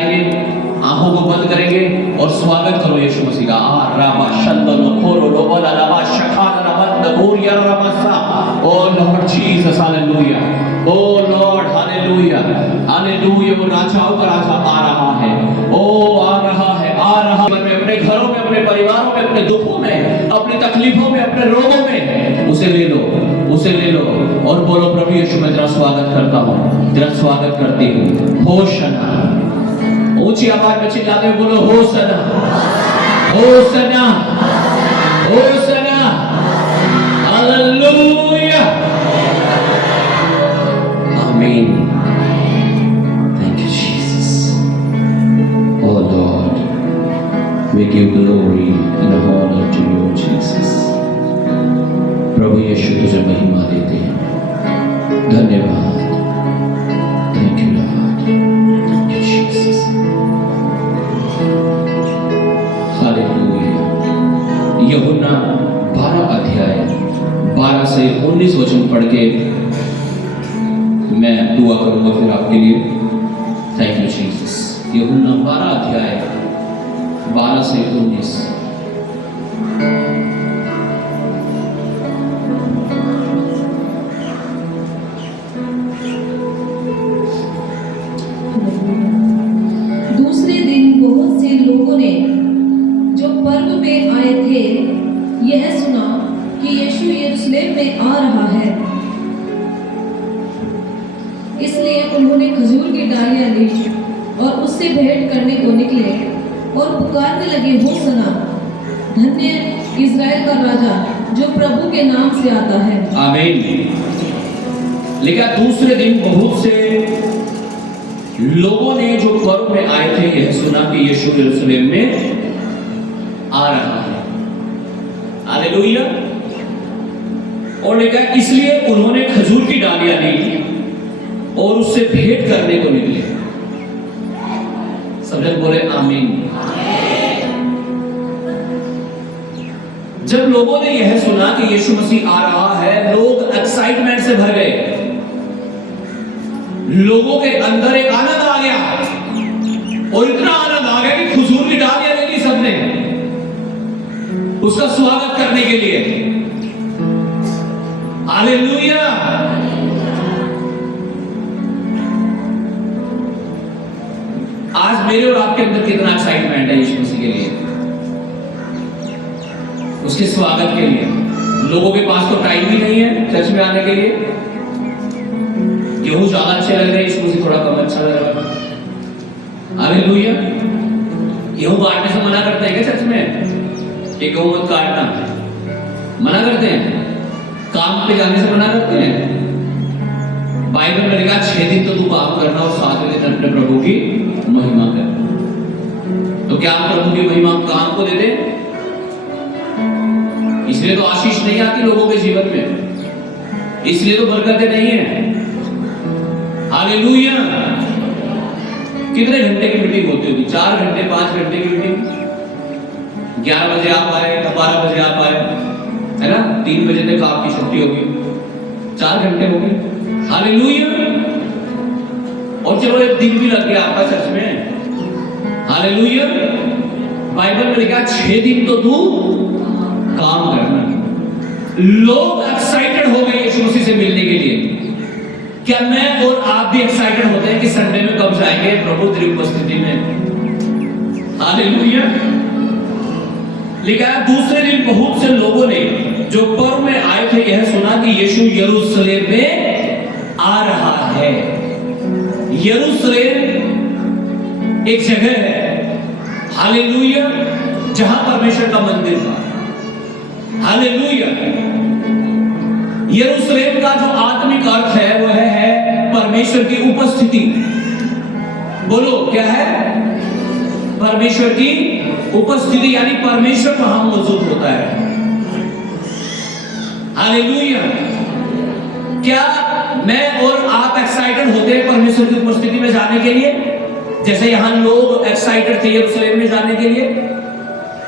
आंखों को बंद करेंगे और स्वागत करो यीशु मसीह का। Oh Lord Jesus, hallelujah. Oh Lord, hallelujah. Hallelujah. वो राजाओं का राजा आ रहा है। Oh आ रहा है, आ रहा है। अपने घरों में, अपने परिवारों में, अपने दुखों में, अपनी तकलीफों में, अपने रोगों में उसे ले लो, उसे ले लो और बोलो प्रभु यीशु मैं तेरा स्वागत करता हूँ, तेरा स्वागत करती हूँ। होशना, ऊंची आवाज में चिल्लाते हुए बोलो होशना, होशना, होशना, हालेलुया, आमीन। Thank you Jesus. Oh Lord, we give glory and honor to you Jesus. प्रभु यीशु तुझे महिमा देते हैं, धन्यवाद। Thank you Lord, thank you Jesus. Hallelujah. यूहन्ना 12 अध्याय 12 से 19 वचन पढ़ के मैं दुआ करूंगा फिर आपके लिए। Thank you Jesus. यूहन्ना 12 अध्याय 12 से 19। दूसरे दिन बहुत से लोगों ने जो पर्व में आए थे यह सुना कि यीशु यरूशलेम में आ रहा है, इसलिए उन्होंने खजूर की डालियां ली और उससे भेंट करने को निकले और पुकारने लगे, होसना, धन्य इज़राइल का राजा जो प्रभु के नाम से आता है। आमीन। लिखा दूसरे दिन बहुत से लोगों ने जो पर्व में आए थे यह सुना कि यीशु यरूशलेम में आ रहा है। हालेलुया। और लिखा इसलिए उन्होंने खजूर की डालियां ली और उससे भेंट करने को निकले। सब जन बोले आमीन। जब लोगों ने यह सुना कि यीशु मसीह आ रहा है, लोग एक्साइटमेंट से भर गए। लोगों के अंदर एक आनंद आ गया और इतना आनंद आ गया कि खजूर की डालियां ले ली सबने उसका स्वागत करने के लिए। हालेलुया। आज मेरे और आपके अंदर कितना एक्साइटमेंट है यीशु मसीह के लिए, उसके स्वागत के लिए। लोगों के पास तो टाइम ही नहीं है चर्च में आने के लिए। गेहूं ज्यादा अच्छे लग रहे हैं, यीशु मसीह थोड़ा कम अच्छा लग रहा है। हालेलुया। गेहूं काटने से मना करते हैं क्या चर्च में? कि गेहूं मत काटना, मना करते हैं। काम पे जाने से मना करते हैं। बाइबल में लिखा 6 दिन तो तू काम करना और 7वें दिन अपने प्रभु की महिमा कर। तो क्या हम प्रभु की महिमा काम को दे दें? इसलिए तो आशीष नहीं आती लोगों के जीवन में, इसलिए तो बरकतें नहीं है। हालेलुया। कितने घंटे की मीटिंग होती होगी? 4 घंटे 5 घंटे की मीटिंग। 11 बजे आप आए, 12 बजे आप आए, है ना? 3 बजे तक आपकी छुट्टी होगी, 4 घंटे हो गए। हालेलुया। और चलो एक दिन भी लग गया आपका चर्च में। हालेलुया। बाइबल में लिखा 6 दिन तो तू काम करना। लोग एक्साइटेड हो गए यीशु मसीह से मिलने के लिए। क्या मैं और आप भी एक्साइटेड होते हैं कि संडे में कब जाएंगे प्रभु तेरी उपस्थिति में? हालेलुया। लिखा है दूसरे दिन बहुत से लोगों ने जो पर्व में आए थे यह सुना कि यीशु यरूशलेम में आ रहा है। यरूशलेम एक जगह है, हालेलुया, जहां परमेश्वर का मंदिर था। हालेलुया। यरूशलेम का जो आत्मिक अर्थ है वह है परमेश्वर की उपस्थिति। बोलो क्या है? परमेश्वर की उपस्थिति, यानी परमेश्वर वहां मौजूद होता है। हालेलुया। क्या मैं और आप एक्साइटेड होते हैं परमेश्वर की उपस्थिति में जाने के लिए, जैसे यहां लोग एक्साइटेड थे यरूशलेम में जाने के लिए?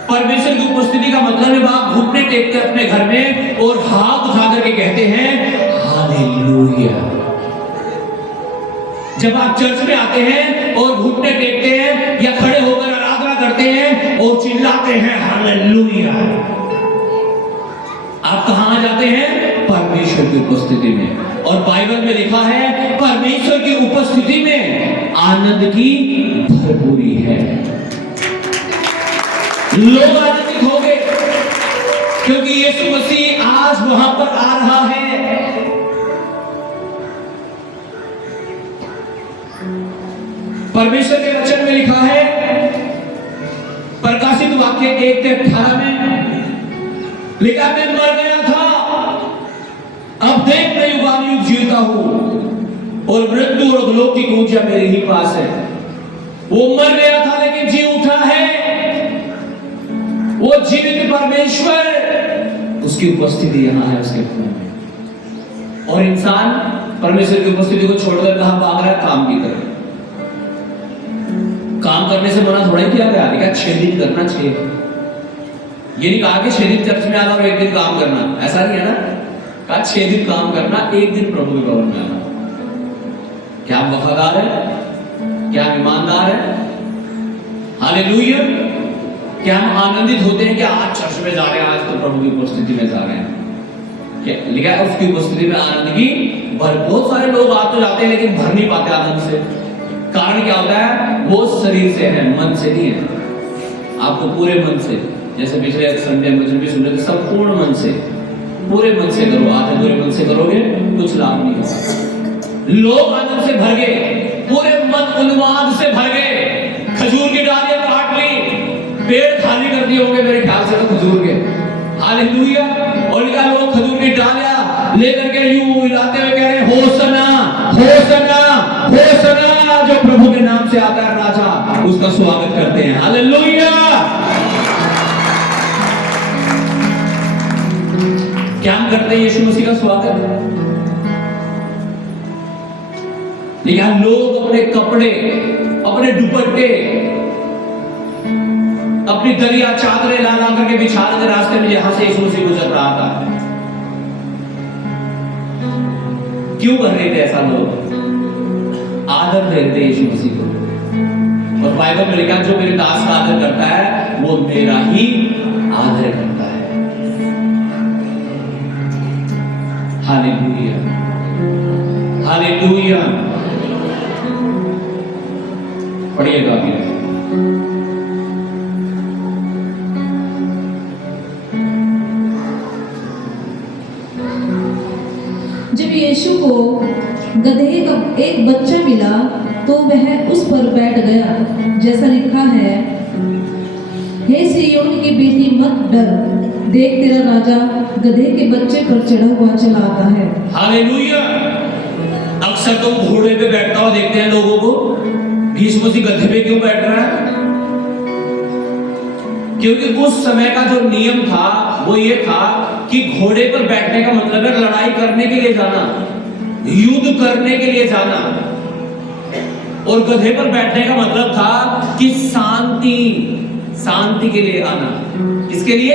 परमेश्वर की उपस्थिति का मतलब है आप घुटने टेकते हैं अपने घर में और हाथ उठा करके कहते हैं हालेलुया। जब आप चर्च में आते हैं और घुटने टेकते हैं या खड़े होकर आराधना करते हैं और चिल्लाते हैं हालेलुया। आप कहां जाते हैं? परमेश्वर की उपस्थिति में। और बाइबल में लिखा है परमेश्वर की उपस्थिति में आनंद की भरपूरी है। लोग आनंदित हो गए क्योंकि यीशु मसीह आज वहां पर आ रहा है। परमेश्वर के वचन में लिखा है प्रकाशित वाक्य 1:18 में लिखा, मैं मर गया था, अब देख मैं युगानुयुग जीता हूं और मृत्यु और लोक की कुंजियां मेरे ही पास है। वो मर गया था लेकिन जी उठा है। वो जीवित परमेश्वर, उसकी उपस्थिति यहां है उसके खून में। और इंसान परमेश्वर की उपस्थिति को छोड़कर कहां भाग रहा है? काम की तरफ। काम करने से मना थोड़ा ही किया गया, लेकिन 6 दिन करना 6। ये नहीं कहा कि 6 दिन चर्च में आना और 1 दिन काम करना, ऐसा नहीं है ना। कहा 6 दिन काम करना, 1 दिन प्रभु के भवन में आना। क्या हम वफादार हैं? क्या हम ईमानदार हैं? हालेलुया। क्या हम आनंदित होते हैं कि आज चर्च में जा रहे हैं, आज तो प्रभु की उपस्थिति में जा रहे हैं? क्या लिखा है? उसकी उपस्थिति में आनंद की भर। बहुत सारे लोग आ तो जाते हैं लेकिन भर नहीं पाते आनंद से। कारण क्या होता है? वो शरीर से है, मन से नहीं है। आपको पूरे मन से, जैसे पिछले संडे में भी सुने थे, संपूर्ण मन से, पूरे मन से करो। आधे पूरे मन से करोगे कुछ लाभ नहीं होगा। लोग आनंद से भर गए, पूरे मन उन्माद से भर गए। खजूर की डालियां काट ली, पेड़ खाली कर दिए होंगे मेरे ख्याल से तो खजूर के। हालेलुया। और क्या लोग खजूर की डालियां लेकर के यूं हिलाते हुए कह रहे हैं होसना होसना होसना। जो प्रभु के नाम से आता है राजा, उसका स्वागत करते हैं। हालेलुया। क्या हम करते हैं यीशु मसीह का स्वागत? लेकिन लोग अपने कपड़े, अपने दुपट्टे, अपनी दरिया चादरें ला करके बिछा रहे थे रास्ते में जहां से यीशु मसीह गुजर रहा था। क्यों कर रहे थे ऐसा? लोग आदर दे रहे थे यीशु मसीह को। और बाइबल में लिखा, जो मेरे दास का आदर करता है वो मेरा ही आदर करता है। Hallelujah, hallelujah. पढ़िएगा अभी। जब यीशु को गधे का एक बच्चा मिला तो वह उस पर बैठ गया, जैसा लिखा है, हे सिय्योन की बेटी मत डर, देख तेरा राजा गधे के बच्चे पर चढ़ा हुआ चला आता है। हालेलुया। अक्सर तुम घोड़े पे बैठता हुआ देखते हैं लोगों को। यीशु मसीह गधे पे क्यों बैठ रहा है? क्योंकि उस समय का जो नियम था वो ये था कि घोड़े पर बैठने का मतलब है लड़ाई करने के लिए जाना, युद्ध करने के लिए जाना। और गधे पर बैठने का मतलब था कि शांति, शांति के लिए आना। किसके लिए?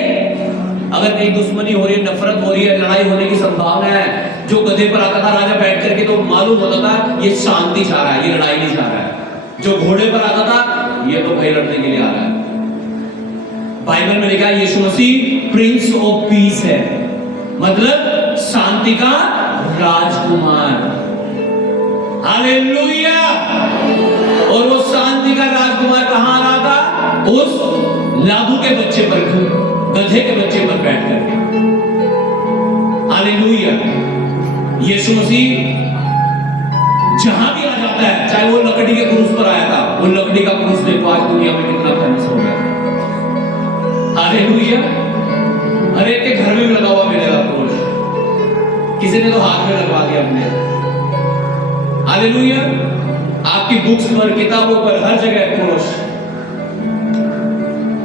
अगर कहीं दुश्मनी हो रही है, नफरत हो रही है, लड़ाई होने की संभावना है, जो गधे पर आता था राजा बैठ करके तो मालूम होता था ये शांति चाह रहा है, ये लड़ाई नहीं चाह रहा है। जो घोड़े पर आता था ये तो भाई लड़ने के लिए आ रहा है। बाइबल में लिखा है यीशु मसीह प्रिंस ऑफ पीस है, मतलब शांति का राजकुमार। हालेलुया। और वो शांति का राजकुमार कहां आ रहा था? उस लादू के बच्चे पर, गधे के बच्चे पर बैठ करके। हालेलुया। यीशु मसीह जहां भी आ जाता है, चाहे वो लकड़ी के क्रूस पर आया था, वो लकड़ी का क्रूस देखो आज दुनिया में कितना फेमस हो गया। हालेलुया। हर एक के घर में भी लगा हुआ मिलेगा क्रूस, किसी ने तो हाथ में लगवा दिया अपने। हालेलुया। आपकी बुक्स पर, किताबों पर, हर जगह क्रूस।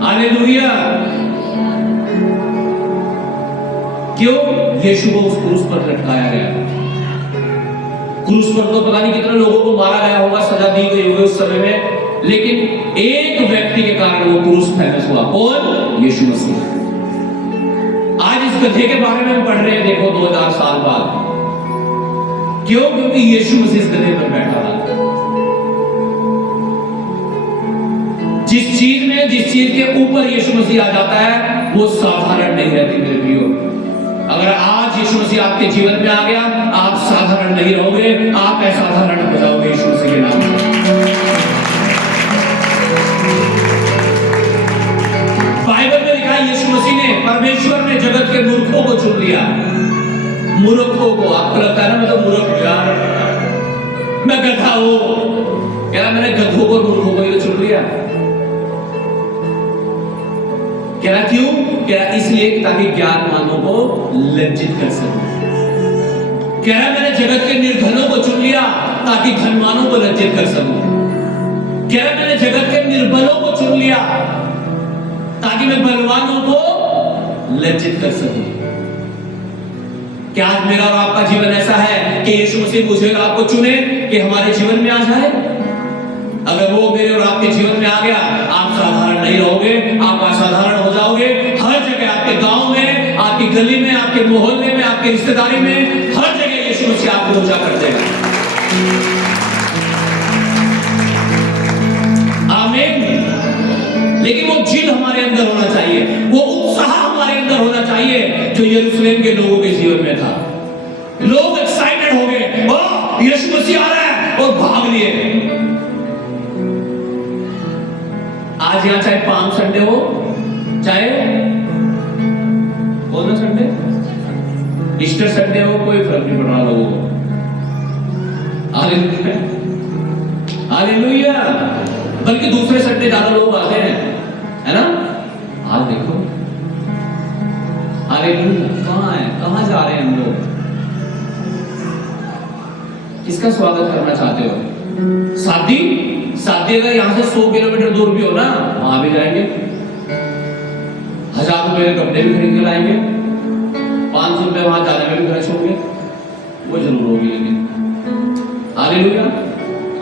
हालेलुया। क्यों? यीशु को उस क्रूस पर लटकाया गया। क्रूस पर तो पता नहीं कितने लोगों को मारा गया होगा, सजा दी गई होगी उस समय में, लेकिन एक व्यक्ति के कारण वो क्रूस फेमस हुआ। कौन? यीशु मसीह। आज इस गधे के बारे में हम पढ़ रहे हैं, देखो 2000 साल बाद। क्यों? क्योंकि यीशु मसीह इस गधे पर बैठा था। जिस चीज के ऊपर यीशु मसीह आ जाता है वो साधारण नहीं रहती मेरे प्रियो। अगर आज यीशु मसीह आपके जीवन में आ गया, आप साधारण नहीं रहोगे, आप असाधारण हो जाओगे यीशु मसीह के नाम से। बाइबल में लिखा है यीशु मसीह ने, परमेश्वर ने जगत के मूर्खों को चुन लिया। मूर्खों को, आपको लगता है ना मैं तो मूर्ख हूं यार, मैं गधा हूं, क्या मैंने गधों को मूर्खों को ही तो चुन लिया। क्या क्यों? क्या इसलिए ताकि ज्ञानवानों को लज्जित कर सकूं। कह रहा मैंने जगत के निर्धनों को चुन लिया ताकि धनवानों को लज्जित कर सकूं। कह रहा मैंने जगत के निर्बलों को चुन लिया ताकि मैं बलवानों को लज्जित कर सकूं। क्या आज मेरा और आपका जीवन ऐसा है कि यीशु मसीह मुझे और आपको चुने कि हमारे जीवन में आ जाए? अगर वो मेरे और आपके जीवन में आ गया, आप साधारण नहीं रहोगे, आप असाधारण हो जाओगे। हर जगह, आपके गांव में, आपकी गली में, आपके मोहल्ले में, आपकी रिश्तेदारी में, हर जगह यीशु मसीह आपको ऊंचा कर देगा। आमीन। लेकिन वो जिद हमारे अंदर होना चाहिए, वो उत्साह हमारे अंदर होना चाहिए जो यरूशलेम के लोगों के जीवन में था। लोग एक्साइटेड हो गए, ओह यीशु मसीह आ रहा है, और भाग लिए। आज यहाँ चाहे पाम संडे हो, चाहे कौन सा संडे, ईस्टर संडे हो, कोई फर्क नहीं पड़ रहा लोगों को। हालेलुया। बल्कि दूसरे संडे ज्यादा लोग आते हैं, है ना? आज देखो हालेलुया, कहाँ है, कहाँ जा रहे हैं हम लोग? किसका स्वागत करना चाहते हो? शादी अगर यहां से 100 किलोमीटर दूर भी हो ना, वहां भी जाएंगे। 1000 रुपए के कपड़े भी खरीद के लाएंगे, 500 रुपए वहां जाने में भी खर्च होंगे, वो जरूर होगी। लेकिन हालेलुया।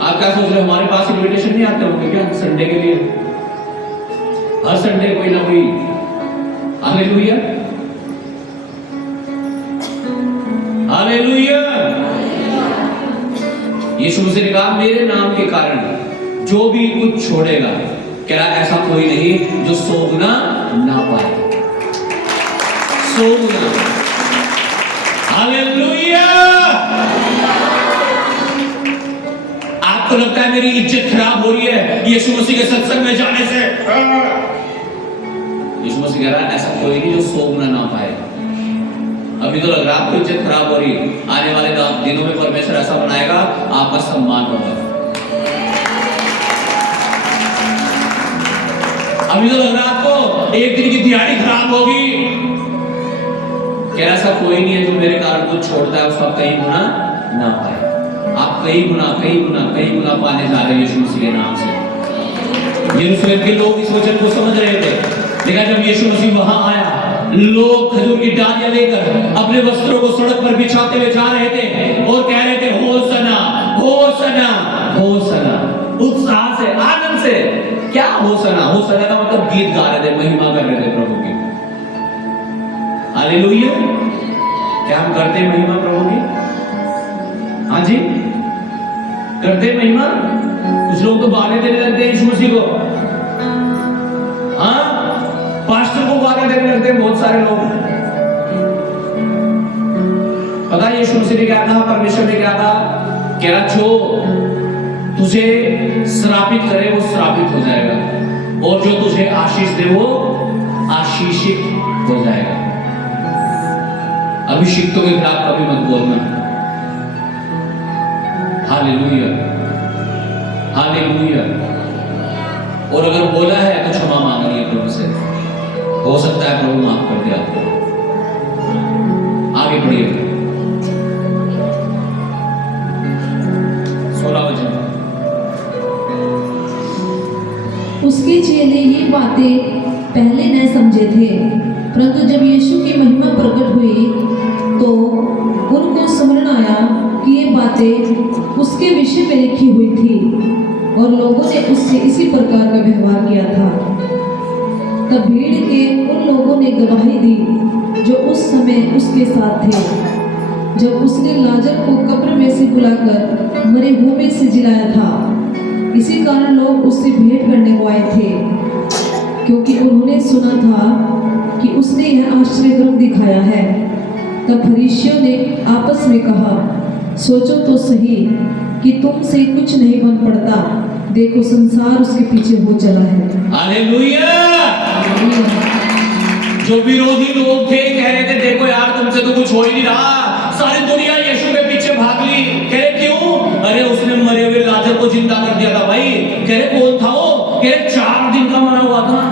आप क्या सोच रहे हो, हमारे पास इनविटेशन नहीं आते होंगे क्या संडे के लिए? हर संडे कोई ना कोई। Hallelujah, hallelujah. यीशु मसीह ने कहा मेरे नाम के कारण जो भी कुछ छोड़ेगा, कह रहा ऐसा कोई नहीं जो 100 गुना ना पाए। 100 गुना। हालेलुया। आपको लगता है मेरी इज्जत खराब हो रही है यीशु मसीह के सत्संग में जाने से? यीशु मसीह कह रहा है ऐसा कोई नहीं जो 100 गुना ना पाए। अभी तो लग रहा है आपको इज्जत खराब हो रही, आने वाले दिनों में परमेश्वर ऐसा बनाएगा आपका सम्मान होगा। अभी तो लग रहा है आपको एक दिन की दिहाड़ी खराब होगी, क्या ऐसा कोई नहीं है जो मेरे कारण कुछ छोड़ता है उसका कई गुना ना पाए। आप कई गुना पाने जा रहे हैं यीशु मसीह के नाम से। यरूशलेम के लोग इस वचन को समझ रहे थे, लेकिन जब यीशु मसीह वहां आया, लोग खजूर की डालियां लेकर अपने वस्त्रों को सड़क पर बिछाते हुए जा रहे थे और कह रहे थे होसना होसना होसना, उत्साह से, आनंद से। क्या होसना? होसना का मतलब गीत गा रहे थे, महिमा कर रहे थे प्रभु की। हालेलुया। क्या हम करते हैं महिमा प्रभु की? हाँ जी, करते हैं महिमा। कुछ लोग तो गाने देने लगते हैं यीशु मसीह को, हाँ, पास्टर को गाने देने लगते हैं बहुत सारे लोग। पता है यीशु मसीह ने क्या कहा, परमेश्वर ने क्या कहा? कह रहा जो तुझे श्रापित करे वो श्रापित हो जाएगा, और जो तुझे आशीष दे वो आशीषित हो जाएगा। अभिषिक्तों के खिलाफ कभी मत बोलना। Hallelujah, hallelujah. और अगर बोला है तो क्षमा मांगिए प्रभु से, हो सकता है प्रभु माफ कर दे आपको। आगे बढ़िए। 16 वचन। उसके चेले ये बातें पहले न समझे थे, परंतु जब यीशु की महिमा प्रकट हुई तो उनको स्मरण आया कि ये बातें उसके विषय में लिखी हुई थी और लोगों ने उससे इसी प्रकार का व्यवहार किया था। तब भीड़ के उन लोगों ने गवाही दी जो उस समय उसके साथ थे, जब उसने लाजर को कब्र में से बुलाकर मरे हुए में से जिलाया था। इसी कारण लोग उससे भेंट करने लगवाए थे, क्योंकि उन्होंने सुना था कि उसने यह आश्चर्य दिखाया है। तब फरीसियों ने आपस में कहा, सोचो तो सही कि तुमसे कुछ नहीं बन पड़ता। देखो संसार उसके पीछे हो चला है। हालेलुया। जो विरोधी लोग थे कह रहे थे देखो यार तुमसे तो कुछ हो ही नहीं रहा, सारी दुनिया यीशु के पीछे भाग ली। कह रहे क्यों? अरे उसने मरे हुए लाजर को जिंदा कर दिया था भाई। कह रहे कौन था वो? कह रहे 4 दिन का मरा हुआ था।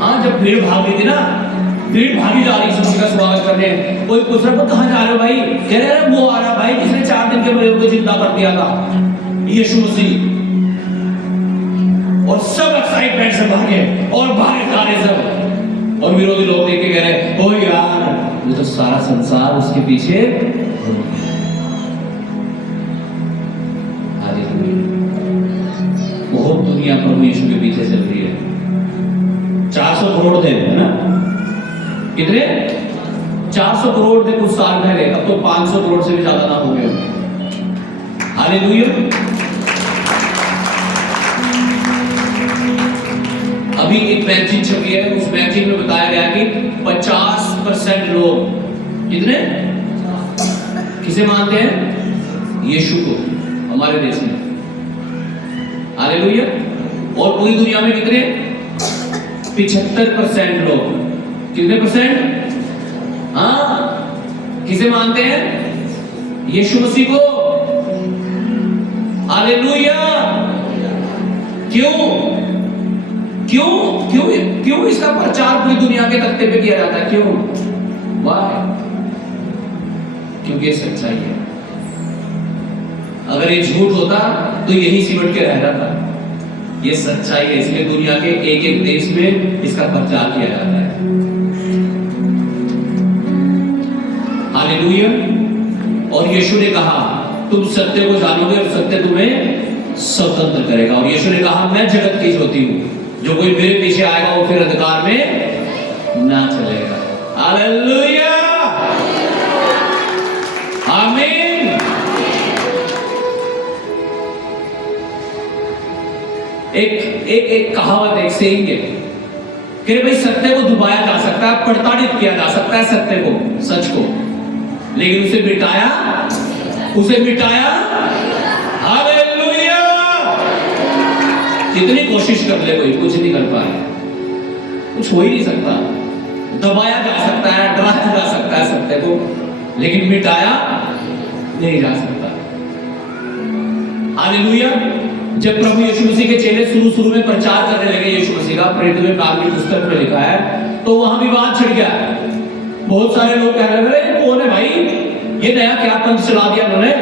हाँ, जब भीड़ भाग रही थी ना, भीड़ भागी जा रही यीशु का स्वागत करने, कोई पूछ रहा कहाँ जा रहे हो भाई? कह रहे वो आ रहा भाई जिसने 4 दिन के मरे हुए को जिंदा कर दिया था, यीशु मसीह। और सब एक्साइटमेंट से भागे और भागे सारे सब। और विरोधी लोग देख के कह रहे ओ यार वो तो सारा संसार उसके पीछे। बहुत दुनिया प्रभु यीशु के पीछे चल रही है। 400 करोड़ थे है ना? कितने? 400 करोड़ थे कुछ साल पहले, अब तो 500 करोड़ से भी ज्यादा ना हो गए। हालेलुया। अभी एक मैगजीन छपी है, उस मैगजीन में बताया गया कि 50% लोग कितने किसे मानते हैं? यीशु को हमारे देश में। हालेलुया। और पूरी दुनिया में कितने? 75% लोग। कितने परसेंट? हाँ, किसे मानते हैं? यीशु मसीह को। हालेलुया। क्यों क्यों क्यों क्यों इसका प्रचार पूरी दुनिया के तख्ते पे किया जाता है? क्यों? वाह, क्योंकि ये सच्चाई है। अगर ये झूठ होता तो यही सिमट के रह जाता। ये सच्चाई है, इसलिए दुनिया के एक एक देश में इसका प्रचार किया जाता है। हालेलुया। और यीशु ने कहा तुम सत्य को जानोगे और सत्य तुम्हें स्वतंत्र करेगा। और यीशु ने कहा मैं जगत की ज्योति हूं, जो कोई मेरे पीछे आएगा वो फिर अंधकार में ना चलेगा। हालेलुया। आमीन। एक कहावत, एक सेइंग है कि भाई सत्य को दबाया जा सकता है, प्रताड़ित किया जा सकता है सत्य को, सच को, लेकिन उसे मिटाया हालेलुया। जितनी कोशिश कर ले कोई कुछ नहीं कर पाए, कुछ हो ही नहीं सकता। दबाया जा सकता है, डराया जा सकता है सत्य को, लेकिन मिटाया नहीं जा सकता। हालेलुया। जब प्रभु यीशु मसीह के चेले शुरू में प्रचार करने लगे यीशु मसीह का, प्रेरितों के काम की पुस्तक में लिखा है, तो वहां विवाद छिड़ गया। बहुत सारे लोग कह रहे थे कौन है भाई, ये नया क्या पंथ चला दिया उन्होंने,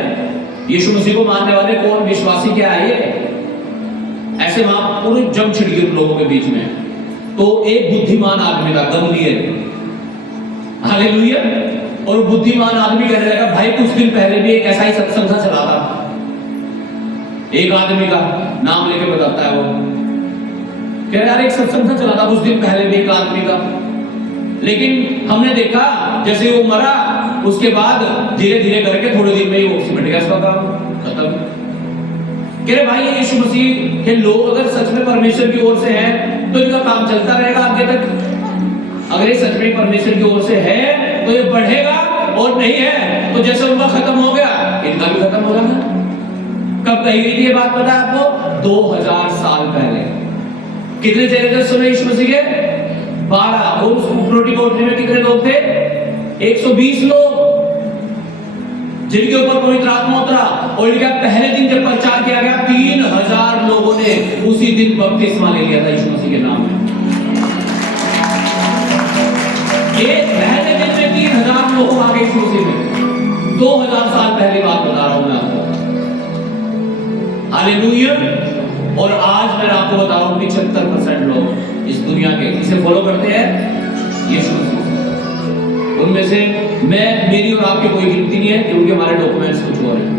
यीशु मसीह को मानने वाले कौन, विश्वासी क्या है ये? ऐसे वहां पूरी जंग छिड़ गई लोगों के बीच में। तो एक बुद्धिमान आदमी था गमलीएल, हालेलुया। और बुद्धिमान आदमी कहने लगा भाई कुछ दिन पहले भी एक ऐसा ही सत्संग था चला था, एक आदमी का नाम लेके बताता है वो, कह रहे यार एक सत्संग था चला था कुछ दिन पहले भी एक आदमी का, लेकिन हमने देखा जैसे वो मरा उसके बाद धीरे धीरे करके थोड़े दिन में ही वो सिमट गया, उसका काम खत्म। कह रहे भाई यीशु मसीह के लोग अगर सच में परमेश्वर की ओर से हैं तो इनका काम चलता रहेगा आगे तक। अगर ये सच में परमेश्वर की ओर से है तो ये बढ़ेगा, और नहीं है तो जैसे उनका खत्म हो गया इनका भी खत्म हो जाएगा। कब कही गई थी ये बात पता है आपको? 2000 साल पहले। कितने चेले सुने यीशु मसीह के? 12। और उस रोटी कोठरी में कितने लोग थे? 120 लोग, जिनके ऊपर पवित्र आत्मा उतरा। और इनका पहले दिन जब प्रचार किया गया 3000 लोगों ने उसी दिन बपतिस्मा ले लिया था यीशु मसीह के नाम में। ये पहले दिन में 3000 लोग आ गए यीशु मसीह में। 2000 साल पहले बात बता रहा हूं मैं आपको। हालेलुया। और आज मैं आपको बता रहा हूं 75% लोग इस दुनिया के इसे फॉलो करते हैं, यीशु मसीह। उनमें से मेरी और आपकी कोई गिनती नहीं है क्योंकि हमारे डॉक्यूमेंट्स कुछ और हैं।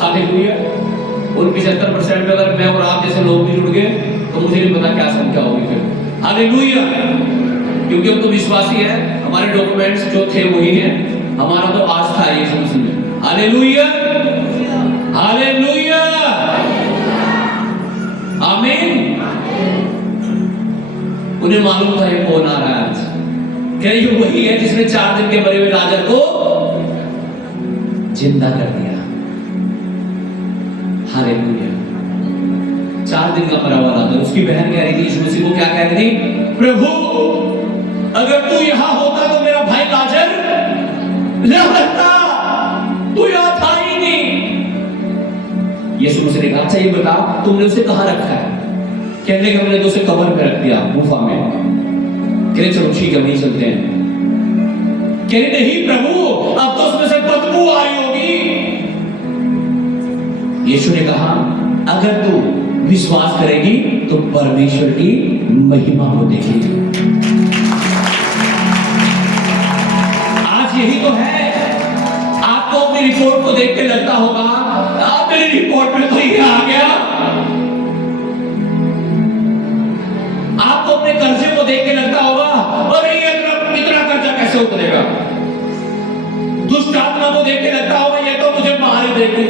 हालेलुया। उन 75% में अगर मैं और आप जैसे लोग भी जुड़ गए तो मुझे नहीं पता क्या संख्या होगी फिर। हालेलुया। क्योंकि हम तो विश्वासी हैं, हमारे डॉक्यूमेंट्स जो थे वही हैं, हमारा तो आस्था है यीशु मसीह में। हालेलुया। हालेलुया। उन्हें मालूम था ये कौन आ रहा है आज। कह रही ये वही है जिसने 4 दिन के मरे हुए लाजर को जिंदा कर दिया। हालेलुया। 4 दिन का मरा हुआ लाजर, उसकी बहन कह रही थी यीशु मसीह को, क्या कह रही थी? प्रभु अगर तू यहां होता तो मेरा भाई लाजर न मरता, तू यहां था ही नहीं। यीशु मसीह ने कहा अच्छा ये बता तुमने उसे कहां रखा है? कहने के हमने तो उसे कब्र में रख दिया, गुफा में। कहने चलो ठीक है वहीं चलते हैं। कहने नहीं प्रभु अब तो उसमें से बदबू आ रही होगी। यीशु ने कहा अगर तू विश्वास करेगी तो परमेश्वर की महिमा को देखेगी। आज यही तो है, आपको अपनी रिपोर्ट को देख के लगता होगा आप मेरी रिपोर्ट में तो ये आ गया। आपको अपने कर्जे को देख के लगता होगा अरे ये इतना कर्जा कैसे उतरेगा। दुष्ट आत्मा को देख के लगता होगा ये तो मुझे मार ही देगी।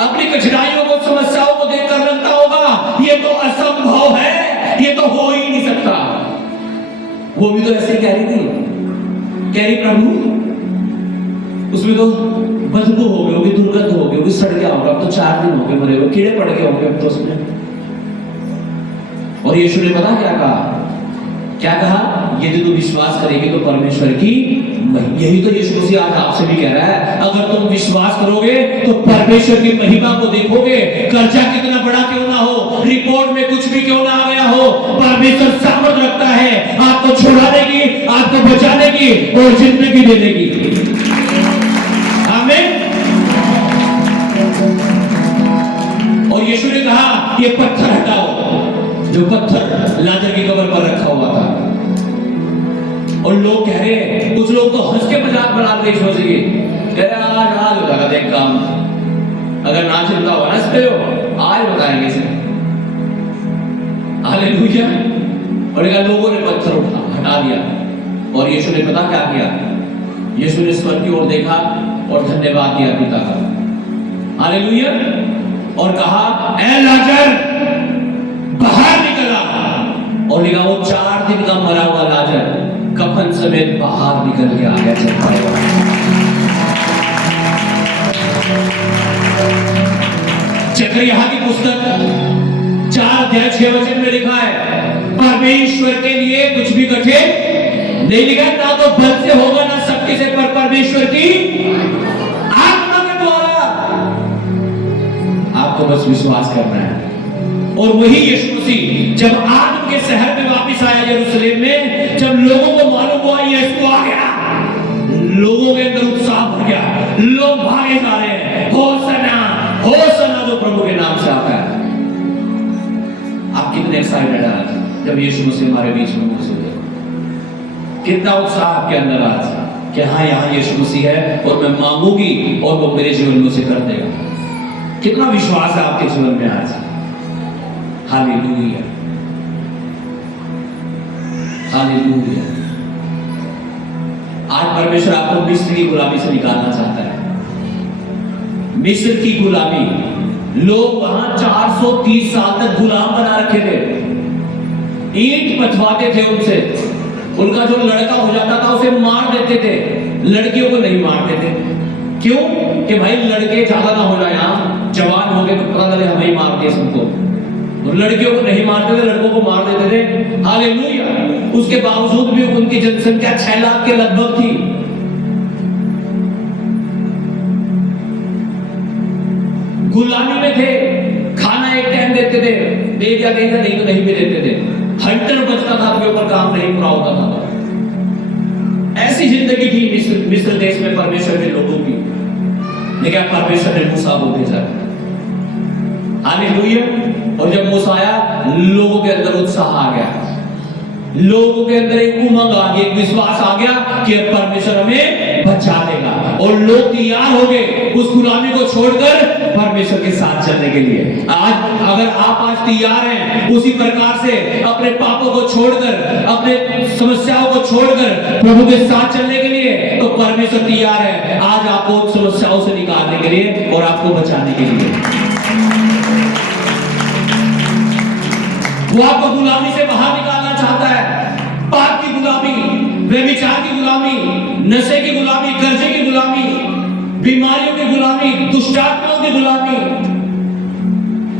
अपनी कठिनाइयों को समस्याओं को देखकर लगता होगा ये तो असंभव है, ये तो हो ही नहीं सकता। वो भी तो ऐसे कह रही थी, कह रही प्रभु उसमें तो बदबू हो गई होगी, दुर्गंध हो गई होगी, सड़ गया होगा, अब तो 4 दिन हो गए मरे हुए, कीड़े पड़ गए होंगे अब तो उसमें। और यीशु ने पता क्या कहा? क्या कहा? यदि तू विश्वास करेगी तो परमेश्वर की महिमा। यही तो यीशु मसीह आज आपसे भी कह रहा है, अगर तुम विश्वास करोगे तो परमेश्वर की महिमा को देखोगे। कर्जा कितना बड़ा क्यों ना हो, रिपोर्ट में कुछ भी क्यों ना आ गया हो, परमेश्वर सामर्थ रखता है आपको छुड़ाने की, आपको बचाने की और जिंदगी देने की। आमीन। और यीशु ने कहा ये पत्थर हटाओ, जो पत्थर लाजर की कब्र पर रखा हुआ था। और लोग कह रहे हैं, कुछ लोग तो हंस के मजाक बना रहे यीशु मसीह की, कह रहे आज हो जाएगा देख काम, अगर ना चिंता हो ना इस पे हो आज बताएंगे इसे। हालेलुया। और लोगों ने पत्थर हटा दिया और यीशु ने पता क्या किया? यीशु ने स्वर्ग की ओर देखा और धन्यवाद दिया पिता का। हालेलुया। और कहा ए लाजर बाहर निकला। और लिखा वो 4 दिन का मरा हुआ लाजर कफन समेत बाहर निकल के आ गया। जकरिया की पुस्तक 4:6 में लिखा है परमेश्वर के लिए कुछ भी कठिन नहीं लिखा, ना तो बल से होगा ना शक्ति से, पर परमेश्वर की आत्मा के द्वारा। आपको बस विश्वास करना है। और वही यीशु मसीह जब आदम के शहर में वापस आया यरूशलेम में, जब लोगों को मालूम हुआ यीशु आ गया, लोगों के अंदर उत्साह भर गया, लोग भागे जा रहे हैं होसना होसना जो प्रभु के नाम से आता है। आप कितने एक्साइटेड आज जब यीशु मसीह हमारे बीच में मौजूद है? कितना उत्साह आपके अंदर आज कि हाँ यहाँ यीशु मसीह है और मैं मांगूंगी और वो मेरे जीवन में उसे कर देगा। कितना विश्वास है आपके जीवन में आज? Hallelujah, hallelujah. आज परमेश्वर आपको मिस्र की गुलामी से निकालना चाहता है। मिस्र की गुलामी, लोग वहां 430 साल तक गुलाम बना रखे थे, ईंट पथवाते थे उनसे, उनका जो लड़का हो जाता था उसे मार देते थे, लड़कियों को नहीं मारते थे। क्यों? कि भाई लड़के ज्यादा ना हो जाए, यहां जवान हो गए तो पता लगे हमें ही मार दिया सबको। और लड़कियों को नहीं मारते थे, लड़कों को मार देते थे। हालेलुया। उसके बावजूद भी उनकी जनसंख्या 6 लाख के लगभग थी। गुलामी में थे, खाना एक टाइम देते थे, दे दिया नहीं तो नहीं भी देते थे। हंटर बचता था, आपके ऊपर काम नहीं पूरा होता था। ऐसी जिंदगी थी मिस्र देश में परमेश्वर के लोगों की। लेकिन परमेश्वर ने मूसा को भेजा। हालेलुया। और जब मूसा आया, लोगों के अंदर उत्साह आ गया, लोगों के अंदर एक उमंग आ गई, एक विश्वास आ गया कि अब परमेश्वर हमें बचा देगा। और लोग तैयार हो गए उस गुलामी को छोड़कर परमेश्वर के साथ चलने के लिए। आज अगर आप आज तैयार हैं उसी प्रकार से अपने पापों को छोड़कर, अपने समस्याओं को छोड़कर प्रभु के साथ चलने के लिए, तो परमेश्वर तैयार है आज आपको समस्याओं से निकालने के लिए और आपको बचाने के लिए। वो आपको गुलामी से बाहर निकालना चाहता है। पाप की गुलामी, व्यभिचार की गुलामी, नशे की गुलामी, कर्जे की गुलामी, बीमारियों की गुलामी, दुष्टात्माओं की गुलामी,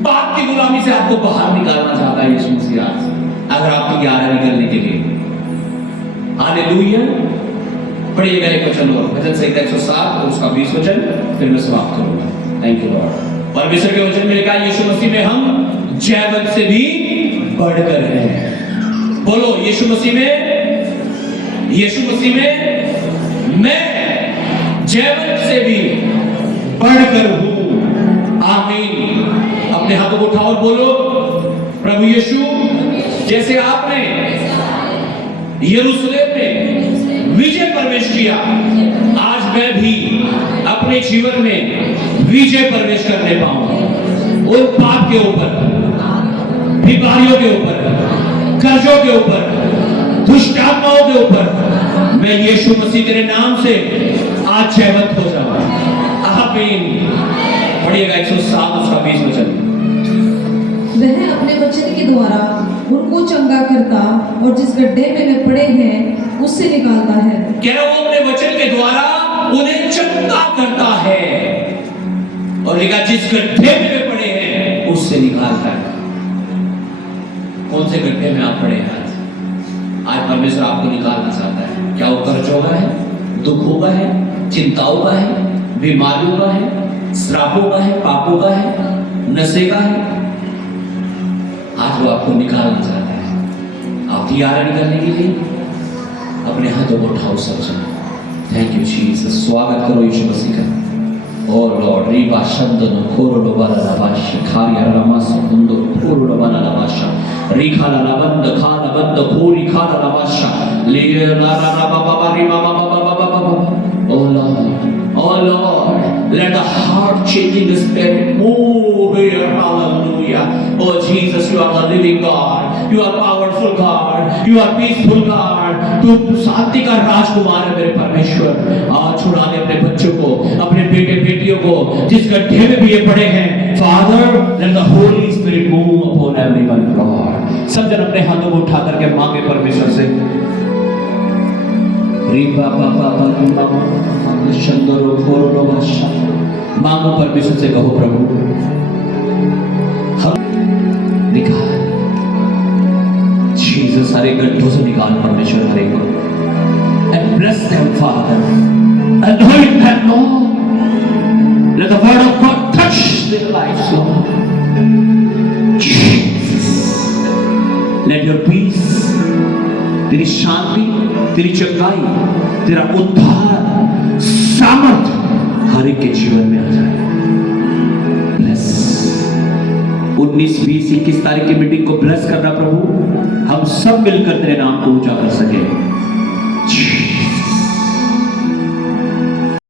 पाप की गुलामी से आपको बाहर निकालना चाहता है यीशु मसीह आज, अगर आप तैयार है निकलने के लिए। हालेलुया। पढ़िएगा एक वचन और, भजन संहिता 107 और उसका 20 वचन, फिर मैं समाप्त करूंगा। Thank you Lord. परमेश्वर के वचन में लिखा है यीशु मसीह में हम जयवंत से भी बढ़कर हैं। बोलो यीशु मसीह में, यीशु मसीह में मैं जयवंत से भी बढ़कर हूं। आमीन। अपने हाथों को उठाओ और बोलो, प्रभु यीशु, जैसे आपने यरूशलेम में विजय प्रवेश किया, आज मैं भी अपने जीवन में विजय प्रवेश करने पाऊं। और पाप के ऊपर, बीमारियों के ऊपर, कर्जों के ऊपर, दुष्ट आत्माओं के ऊपर मैं यीशु मसीह तेरे नाम से आज जयवंत हो जाऊं। आमीन। पढ़िएगा 107 उसका 20 वचन। वह अपने वचन के द्वारा उनको चंगा करता और जिस गड्ढे में वे पड़े हैं उससे निकालता है। क्या वो अपने वचन के द्वारा उन्हें चंगा करता है, और लिखा जिस गड्ढे में वे पड़े हैं उससे निकालता है। कौन से गड्ढे में आप पड़े हैं आज? आज परमेश्वर आपको निकालना चाहता है। क्या वो कर्जों का है, दुखों का है, चिंताओं का है, बीमारियों का है, श्रापों का है, पापों का है, नशे का है? आज वो आपको निकालना चाहता है। आप तैयार हैं निकलने के लिए? अपने हाथों को उठाओ सब जन। Thank you Jesus. स्वागत करो यीशु मसीह का। ओ लॉर्ड, रीबा शब्द न खोरो डोबाला लाबाश खारिया रमा सुंदो खोरो डोबाला लाबाश रिखाला लबंद खाला बंद खोरी खाला लाबाश ले ला ला ला बाबा री बाबा बाबा बाबा। Oh Lord, let the heart changing the spirit move here. Hallelujah. Oh Jesus, you are the living God. You are powerful God. You are peaceful God. तू शांति का राजकुमार है मेरे परमेश्वर। आज छुड़ा दे अपने बच्चों को, अपने बेटे बेटियों को जिस गड्ढे में भी ये पड़े हैं। Father, let the Holy Spirit move upon everyone, Lord. सब जन अपने हाथों को उठा करके मांगे परमेश्वर से। मांगो परमेश्वर से, कहो प्रभु हम निकाल, जीसस हर एक गड्ढों से निकाल परमेश्वर हर एक को। And bless them, Father. Anoint them, Lord. Let the word of God touch their lives, Lord. Jesus, let your peace, तेरी शांति, तेरी चंगाई, तेरा उद्धार, सामर्थ हर एक के जीवन में आ जाए। ब्लेस 19, 20, 21 तारीख की मीटिंग को ब्लेस करना प्रभु, हम सब मिलकर तेरे नाम को ऊंचा कर सके।